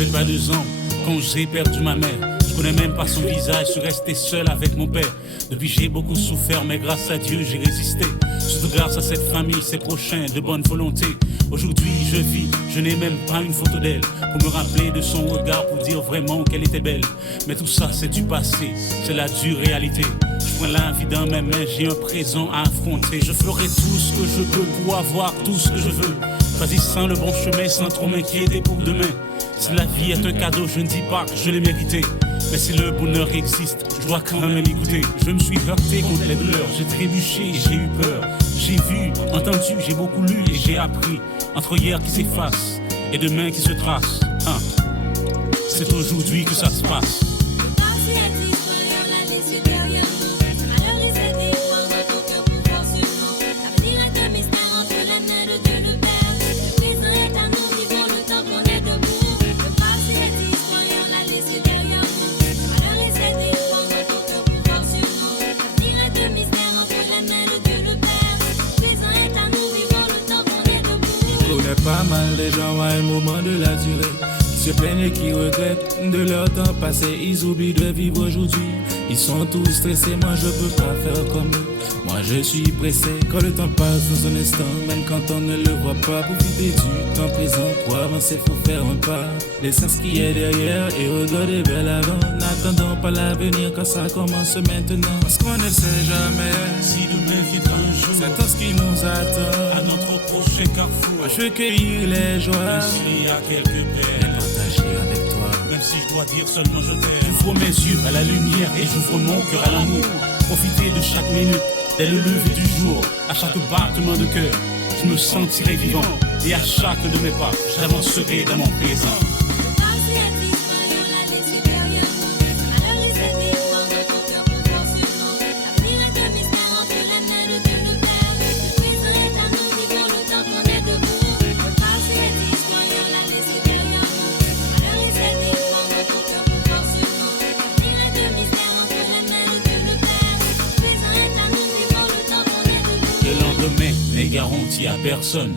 fait pas 2 ans quand j'ai perdu ma mère. Je connais même pas son visage, je suis resté seul avec mon père. Depuis j'ai beaucoup souffert, mais grâce à Dieu j'ai résisté. Surtout grâce à cette famille, ses prochains de bonne volonté. Aujourd'hui je vis, je n'ai même pas une photo d'elle pour me rappeler de son regard, pour dire vraiment qu'elle était belle. Mais tout ça c'est du passé, c'est la dure réalité. Je prends la vie dans mes mains, j'ai un présent à affronter. Je ferai tout ce que je peux pour avoir tout ce que je veux, choisissant le bon chemin sans trop m'inquiéter pour demain. Si la vie est un cadeau, je ne dis pas que je l'ai mérité, mais si le bonheur existe, je dois quand même l'écouter. Je me suis heurté contre les douleurs, j'ai trébuché, j'ai eu peur. J'ai vu, entendu, j'ai beaucoup lu et j'ai appris. Entre hier qui s'efface et demain qui se trace, c'est aujourd'hui que ça se passe. Pas mal de gens à un moment de la durée qui se plaignent et qui regrettent de leur temps passé. Ils oublient de vivre aujourd'hui. Ils sont tous stressés, moi je peux pas faire comme eux. Moi je suis pressé quand le temps passe dans un instant, même quand on ne le voit pas. Pour profiter du temps présent, pour avancer faut faire un pas. Laissons ce qui est derrière et regarder vers l'avant. N'attendons pas l'avenir quand ça commence maintenant, parce qu'on ne sait jamais si demain viendra un jour. C'est tout ce qui nous attend à notre prochain carrefour. Moi je veux cueillir les joies, même s'il y a quelques peines, et partager avec toi. Même si je dois dire seulement je t'aime. J'ouvre mes yeux à la lumière et j'ouvre mon cœur à l'amour. Profiter de chaque minute, dès le lever du jour. À chaque battement de cœur, je me sentirai vivant. Et à chaque de mes pas, j'avancerai dans mon présent. Demain n'est garanti à personne.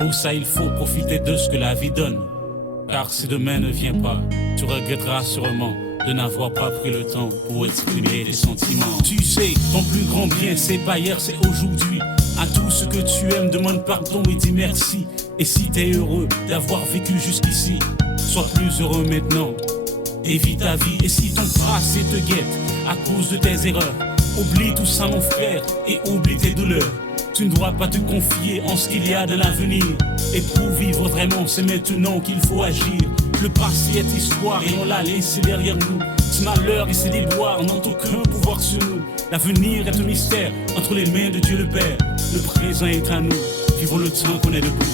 Pour ça il faut profiter de ce que la vie donne. Car si demain ne vient pas, tu regretteras sûrement de n'avoir pas pris le temps pour exprimer tes sentiments. Tu sais, ton plus grand bien c'est pas hier, c'est aujourd'hui. À tout ce que tu aimes, demande pardon et dis merci. Et si t'es heureux d'avoir vécu jusqu'ici, sois plus heureux maintenant et vis ta vie. Et si ton passé te guette à cause de tes erreurs, oublie tout ça mon frère et oublie tes douleurs. Tu ne dois pas te confier en ce qu'il y a dans l'avenir. Et pour vivre vraiment, c'est maintenant qu'il faut agir. Le passé est histoire et on l'a laissé derrière nous. Ce malheur et ces déboires n'ont aucun pouvoir sur nous. L'avenir est un mystère entre les mains de Dieu le Père. Le présent est à nous, vivons le temps qu'on est debout.